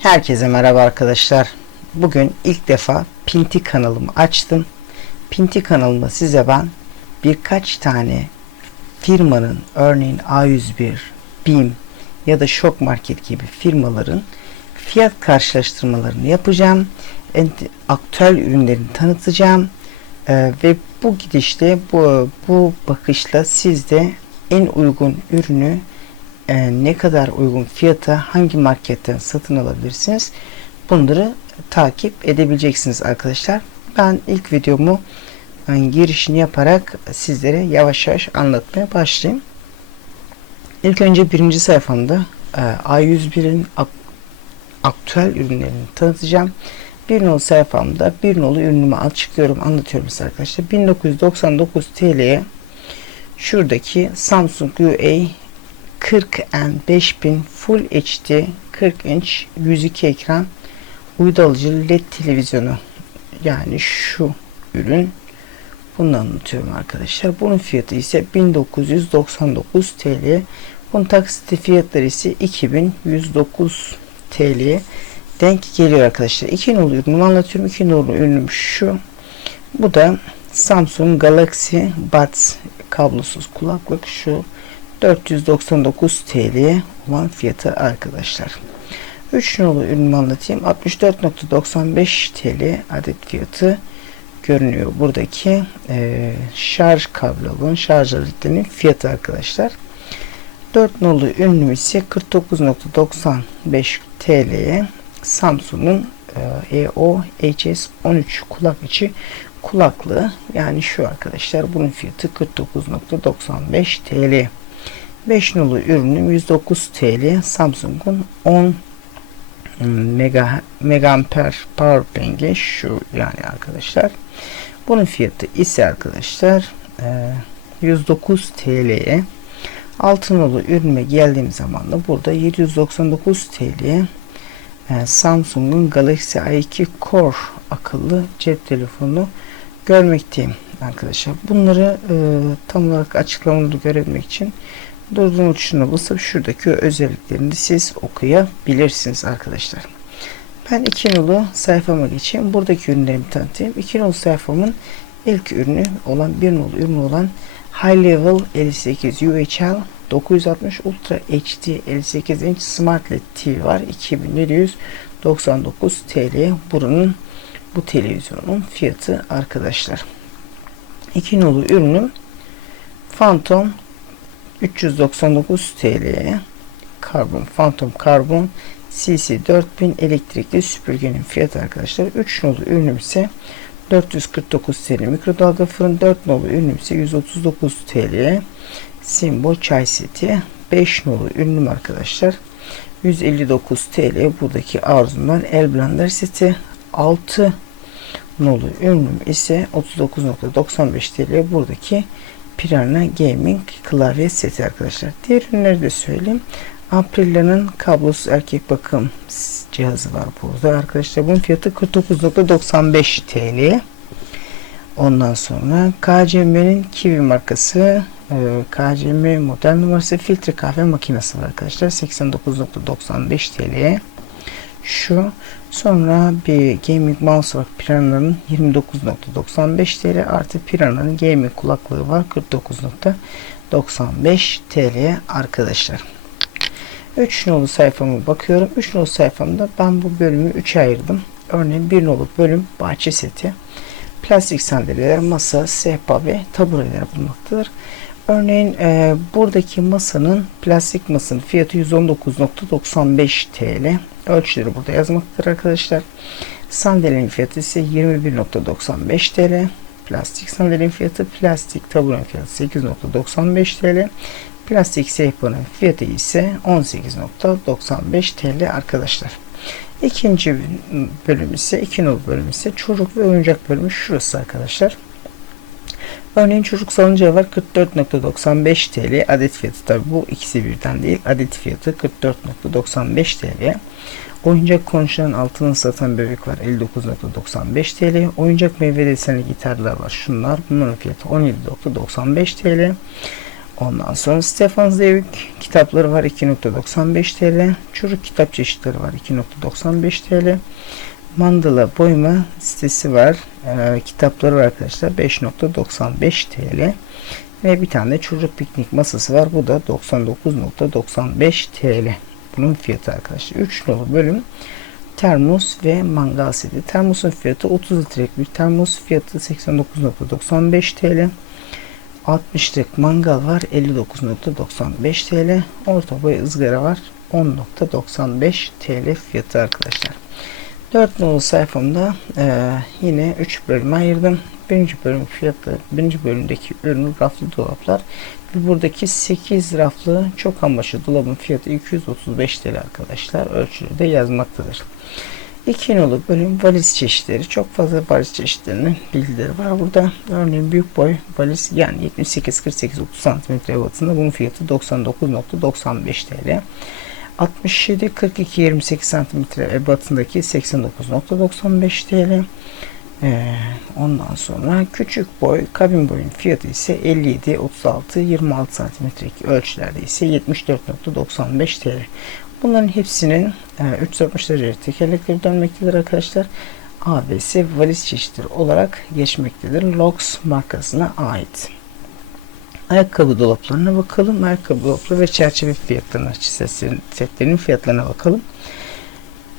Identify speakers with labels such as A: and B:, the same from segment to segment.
A: Herkese merhaba arkadaşlar. Bugün ilk defa Pinti kanalımı açtım. Pinti kanalımda size ben birkaç tane firmanın örneğin A101, BİM ya da Şok Market gibi firmaların fiyat karşılaştırmalarını yapacağım. Aktüel ürünlerini tanıtacağım. Ee, ve bu gidişle bu, bu bakışla siz de en uygun ürünü e, ne kadar uygun fiyata hangi marketten satın alabilirsiniz bunları takip edebileceksiniz arkadaşlar. Ben ilk videomu e, girişini yaparak sizlere yavaş yavaş anlatmaya başlayayım. İlk önce birinci sayfamda e, A101'in ak aktüel ürünlerini tanıtacağım. Bir nolu sayfamda bir nolu ürünümü açıklıyorum anlatıyorum size arkadaşlar. 1999 TL'ye şuradaki Samsung UA 40N 5000 Full HD 40 inç 102 ekran uydu alıcı LED televizyonu yani şu ürün bunu anlatıyorum arkadaşlar. Bunun fiyatı ise 1999 TL. Bunun taksitli fiyatları ise 2109 TL'ye denk geliyor arkadaşlar. İki nolu ürünümü anlatıyorum. İki nolu ürünüm şu. Bu da Samsung Galaxy Buds kablosuz kulaklık şu 499 TL olan fiyatı arkadaşlar. 3 nolu ürünümü anlatayım. 64.95 TL adet fiyatı görünüyor. Buradaki e, şarj kablonun şarj aletlerinin fiyatı arkadaşlar. 4 nolu ürünüm ise 49.95 TL'ye Samsung'un e, EO HS13 kulak içi kulaklığı yani şu arkadaşlar bunun fiyatı 49.95 TL. 5 nolu ürünüm 109 TL. Samsung'un 10 mega megaamper power bank'i şu yani arkadaşlar. Bunun fiyatı ise arkadaşlar 109 TL'ye. 6 nolu ürünüme geldiğim zaman da burada 799 TL'ye Samsung'un Galaxy A2 Core akıllı cep telefonu görmekteyim arkadaşlar. Bunları tam olarak açıklamaları görebilmek için durdurma tuşuna basıp şuradaki özelliklerini siz okuyabilirsiniz arkadaşlar. Ben iki nolu sayfama geçeyim. Buradaki ürünlerimi tanıtayım. İki nolu sayfamın ilk ürünü olan bir nolu ürünü olan High Level 58 UHL 960 Ultra HD 58 inç Smart LED TV var. 2799 TL. Buranın bu televizyonun fiyatı arkadaşlar. İki nolu ürünüm Phantom 399 TL'ye karbon Phantom karbon CC 4000 elektrikli süpürgenin fiyatı arkadaşlar. 3 nolu ürünüm ise 449 TL mikrodalga fırın 4 nolu ürünüm ise 139 TL Simbo çay seti 5 nolu ürünüm arkadaşlar 159 TL buradaki arzundan el blender seti 6 nolu ürünüm ise 39.95 TL buradaki Piranha Gaming klavye seti arkadaşlar. Diğer ürünleri de söyleyeyim. Aprilia'nın kablosuz erkek bakım cihazı var burada arkadaşlar. Bunun fiyatı 49.95 TL. Ondan sonra KCM'nin Kiwi markası e, KCM model numarası filtre kahve makinesi var arkadaşlar. 89.95 TL'ye. Şu sonra bir gaming mouse var Piranha'nın 29.95 TL artı Piranha'nın gaming kulaklığı var 49.95 TL arkadaşlar. 3 nolu sayfama bakıyorum. 3 nolu sayfamda ben bu bölümü 3'e ayırdım. Örneğin 1 nolu bölüm bahçe seti. Plastik sandalyeler, masa, sehpa ve tabureler bulunmaktadır. Örneğin e, buradaki masanın plastik masanın fiyatı 119.95 TL. Ölçüleri burada yazmaktadır arkadaşlar. Sandalyenin fiyatı ise 21.95 TL. Plastik sandalyenin fiyatı, plastik taburenin fiyatı 8.95 TL. Plastik sehpanın fiyatı ise 18.95 TL arkadaşlar. İkinci bölüm ise, iki nolu bölüm ise çocuk ve oyuncak bölümü şurası arkadaşlar. Örneğin çocuk salıncağı var 44.95 TL adet fiyatı tabi bu ikisi birden değil adet fiyatı 44.95 TL. Oyuncak konuşan altının satan bebek var 59.95 TL. Oyuncak meyve desenli gitarlar var şunlar bunların fiyatı 17.95 TL. Ondan sonra Stefan Zweig kitapları var 2.95 TL. Çocuk kitap çeşitleri var 2.95 TL. Mandala boyama sitesi var. Ee, kitapları var arkadaşlar 5.95 TL. Ve bir tane çocuk piknik masası var. Bu da 99.95 TL. Bunun fiyatı arkadaşlar. 3 nolu bölüm termos ve mangal seti. Termosun fiyatı 30 litrelik bir termos fiyatı 89.95 TL. 60'lık mangal var 59.95 TL. Orta boy ızgara var 10.95 TL fiyatı arkadaşlar. 4 nolu sayfamda e, yine 3 bölüm ayırdım. Birinci bölüm fiyatı, birinci bölümdeki ürün raflı dolaplar buradaki 8 raflı çok amaçlı dolabın fiyatı 235 TL arkadaşlar. Ölçülü de yazmaktadır. 2 nolu bölüm valiz çeşitleri. Çok fazla valiz çeşitlerinin bilgileri var burada. Örneğin büyük boy valiz yani 78 48 30 cm ebatında bunun fiyatı 99.95 TL. 67 42 28 cm ebatındaki 89.95 TL. Ee, ondan sonra küçük boy kabin boyun fiyatı ise 57 36 26 cm'lik ölçülerde ise 74.95 TL. Bunların hepsinin e, 360 derece tekerlekleri dönmektedir arkadaşlar. ABS valiz çeşitleri olarak geçmektedir. Lox markasına ait. Ayakkabı dolaplarına bakalım. Ayakkabı dolapları ve çerçeve fiyatlarına, setlerin fiyatlarına bakalım.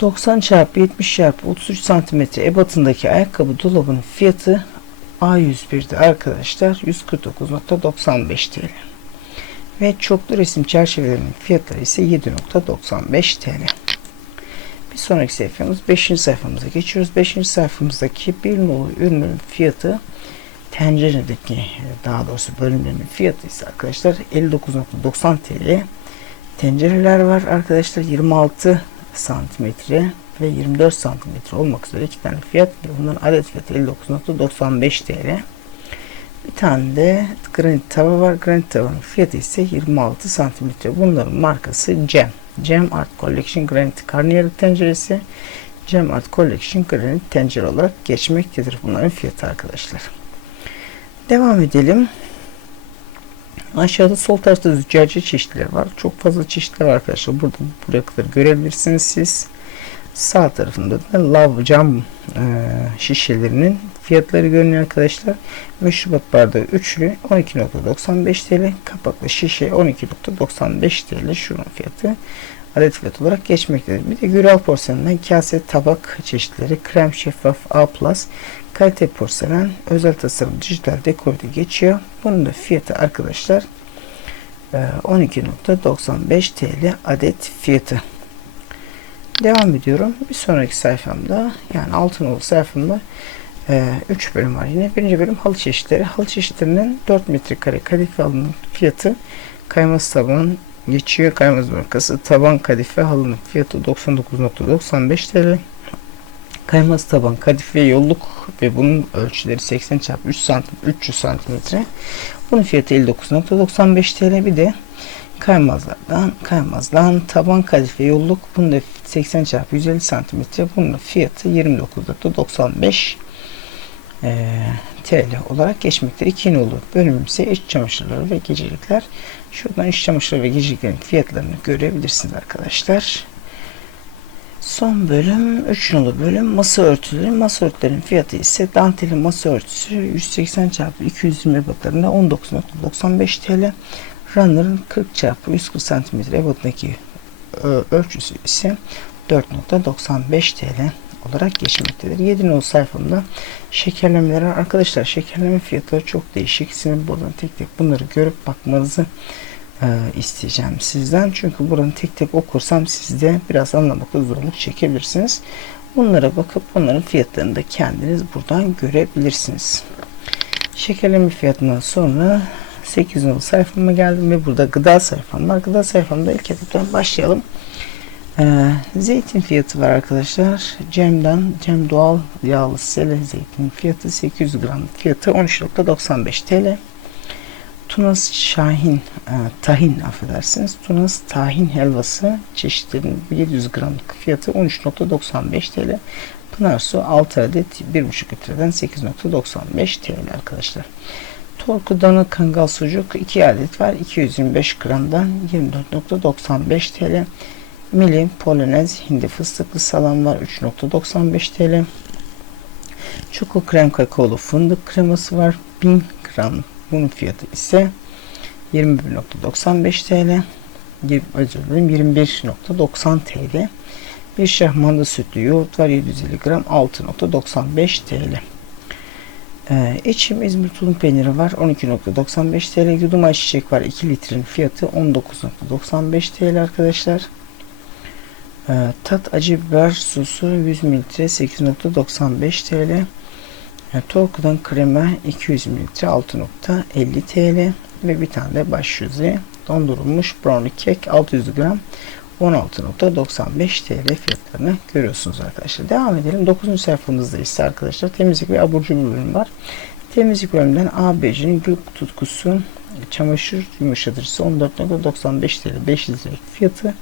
A: 90 çarpı 70 çarpı 33 santimetre ebatındaki ayakkabı dolabının fiyatı A101'de arkadaşlar 149.95 TL. Ve çoklu resim çerçevelerinin fiyatları ise 7.95 TL. Bir sonraki sayfamız 5. sayfamıza geçiyoruz. 5. sayfamızdaki bir nolu ürünün fiyatı tenceredeki daha doğrusu bölümlerinin fiyatı ise arkadaşlar 59.90 TL. Tencereler var arkadaşlar 26 santimetre ve 24 santimetre olmak üzere iki tane fiyat. Bunların adet fiyatı 59.95 TL. Bir tane de granit tava var. Granit tavanın fiyatı ise 26 santimetre. Bunların markası Cem. Cem Art Collection Granit karnıyarık tenceresi. Cem Art Collection Granit tencere olarak geçmektedir bunların fiyatı arkadaşlar. Devam edelim. Aşağıda sol tarafta züccaciye çeşitleri var. Çok fazla çeşitler var arkadaşlar. Burada buraya kadar görebilirsiniz siz. Sağ tarafında da lav cam e, şişelerinin fiyatları görünüyor arkadaşlar. Meşrubat bardağı üçlü 12.95 TL. Kapaklı şişe 12.95 TL. Şunun fiyatı adet fiyat olarak geçmektedir. Bir de Güral porselen kase tabak çeşitleri krem şeffaf A+, kalite porselen özel tasarım dijital dekorda geçiyor. Bunun da fiyatı arkadaşlar 12.95 e, TL adet fiyatı. Devam ediyorum. Bir sonraki sayfamda yani altın olu sayfamda 3 e, bölüm var yine. Birinci bölüm halı çeşitleri. Halı çeşitlerinin 4 metrekare kadife halının fiyatı kayması taban geçiyor. Kaymaz markası taban kadife halının fiyatı 99.95 TL. Kaymaz taban kadife yolluk ve bunun ölçüleri 80 x 3 santim 300 santimetre. Bunun fiyatı 59.95 TL. Bir de kaymazlardan kaymazdan taban kadife yolluk bunun da 80 x 150 santimetre. Bunun fiyatı 29.95 e, TL olarak geçmektedir. İki nolu bölüm ise iç çamaşırları ve gecelikler. Şuradan iç çamaşırları ve geceliklerin fiyatlarını görebilirsiniz arkadaşlar. Son bölüm 3 nolu bölüm masa örtüleri. Masa örtülerin fiyatı ise danteli masa örtüsü 180 x 220 ebatlarında 19.95 TL. Runner'ın 40 x 140 cm ebatındaki ölçüsü ise 4.95 TL olarak geçmektedir. 7 nolu sayfamda şekerlemeler arkadaşlar şekerleme fiyatları çok değişik. Sizin buradan tek tek bunları görüp bakmanızı e, isteyeceğim sizden. Çünkü buranın tek tek okursam siz de biraz anlamakta zorluk çekebilirsiniz. Bunlara bakıp bunların fiyatlarını da kendiniz buradan görebilirsiniz. Şekerleme fiyatından sonra 8 nolu sayfama geldim ve burada gıda sayfam var. Gıda sayfamda ilk etaptan başlayalım. Ee, zeytin fiyatı var arkadaşlar. Cem'den Cem doğal yağlı sele zeytin fiyatı 800 gram fiyatı 13.95 TL. Tunas Şahin e, tahin affedersiniz. Tunas tahin helvası çeşitlerinin 700 gramlık fiyatı 13.95 TL. Pınar su 6 adet 1.5 litreden 8.95 TL arkadaşlar. Torku dana kangal sucuk 2 adet var. 225 gramdan 24.95 TL. Mili polonez hindi fıstıklı salam var. 3.95 TL. Çoko krem kakaolu fındık kreması var. 1000 gram. Bunun fiyatı ise 21.95 TL. Özür dilerim 21.90 TL. Bir şahmanda sütlü yoğurt var 750 gram 6.95 TL. Ee, içim İzmir tulum peyniri var 12.95 TL. Yudum ayçiçek var 2 litrenin fiyatı 19.95 TL arkadaşlar. Ee, tat acı biber sosu 100 mililitre 8.95 TL. Torku'dan krema 200 mililitre 6.50 TL ve bir tane de baş yüzü dondurulmuş brownie kek 600 gram 16.95 TL fiyatlarını görüyorsunuz arkadaşlar. Devam edelim. 9. sayfamızda ise arkadaşlar temizlik ve abur cubur bölüm var. Temizlik bölümünden ABC'nin gül tutkusu çamaşır yumuşatıcısı 14.95 TL 5 litrelik fiyatı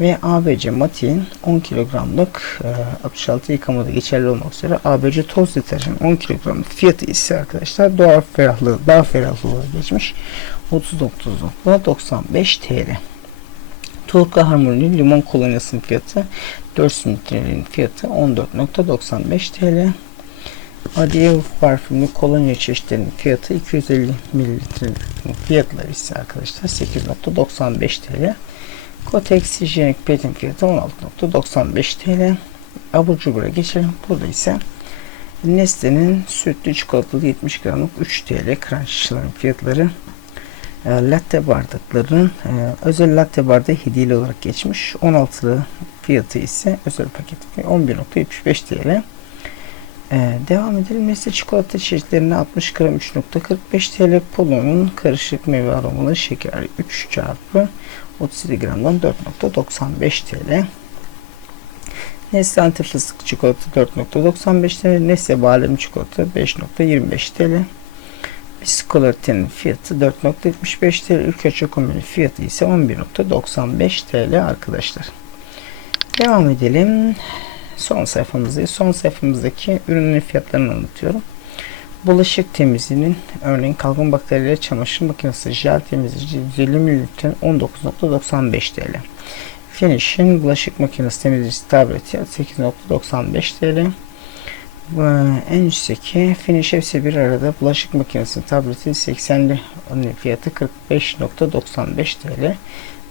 A: ve ABC Mati'nin 10 kilogramlık e, 66 yıkamada geçerli olmak üzere ABC toz deterjan 10 kilogramlık fiyatı ise arkadaşlar doğal ferahlığı daha ferahlığı geçmiş 39.95 TL. Turka Harmony limon kolonyasının fiyatı 400 mililitrenin fiyatı 14.95 TL. Adieu parfümlü kolonya çeşitlerinin fiyatı 250 mililitrenin fiyatları ise arkadaşlar 8.95 TL. Kotex hijyenik petin fiyatı 16.95 TL. Abur cubura geçelim. Burada ise Nestle'nin sütlü çikolatalı 70 gramlık 3 TL crunchların fiyatları e, latte bardakların e, özel latte bardağı hediyeli olarak geçmiş. 16'lı fiyatı ise özel paket 11.75 TL. E, devam edelim. Nestle çikolata çeşitlerine 60 gram 3.45 TL. Polo'nun karışık meyve aromalı şeker 3 çarpı 37 gramdan 4.95 TL. Nestle antif fıstık çikolata 4.95 TL. Nestle badem çikolata 5.25 TL. Biskolatenin fiyatı 4.75 TL. Ülke Çokomel'in fiyatı ise 11.95 TL arkadaşlar. Devam edelim. Son sayfamızdayız. Son sayfamızdaki ürünlerin fiyatlarını anlatıyorum. Bulaşık temizliğinin örneğin kalkın bakterileri çamaşır makinesi jel temizleyici 150 ml 19.95 TL. Finish'in bulaşık makinesi temizleyici tableti 8.95 TL. Ve en üstteki Finish hepsi bir arada bulaşık makinesi tableti 80'li onun fiyatı 45.95 TL.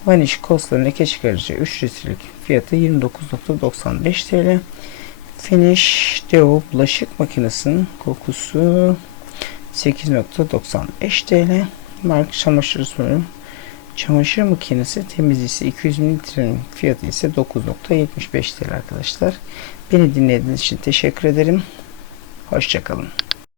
A: Vanish Coast'la leke çıkarıcı 3 litrelik fiyatı 29.95 TL. Finish Deo bulaşık makinesinin kokusu 8.95 TL. Mark çamaşır suyu çamaşır makinesi temizlisi 200 mililitrenin fiyatı ise 9.75 TL arkadaşlar. Beni dinlediğiniz için teşekkür ederim. Hoşçakalın.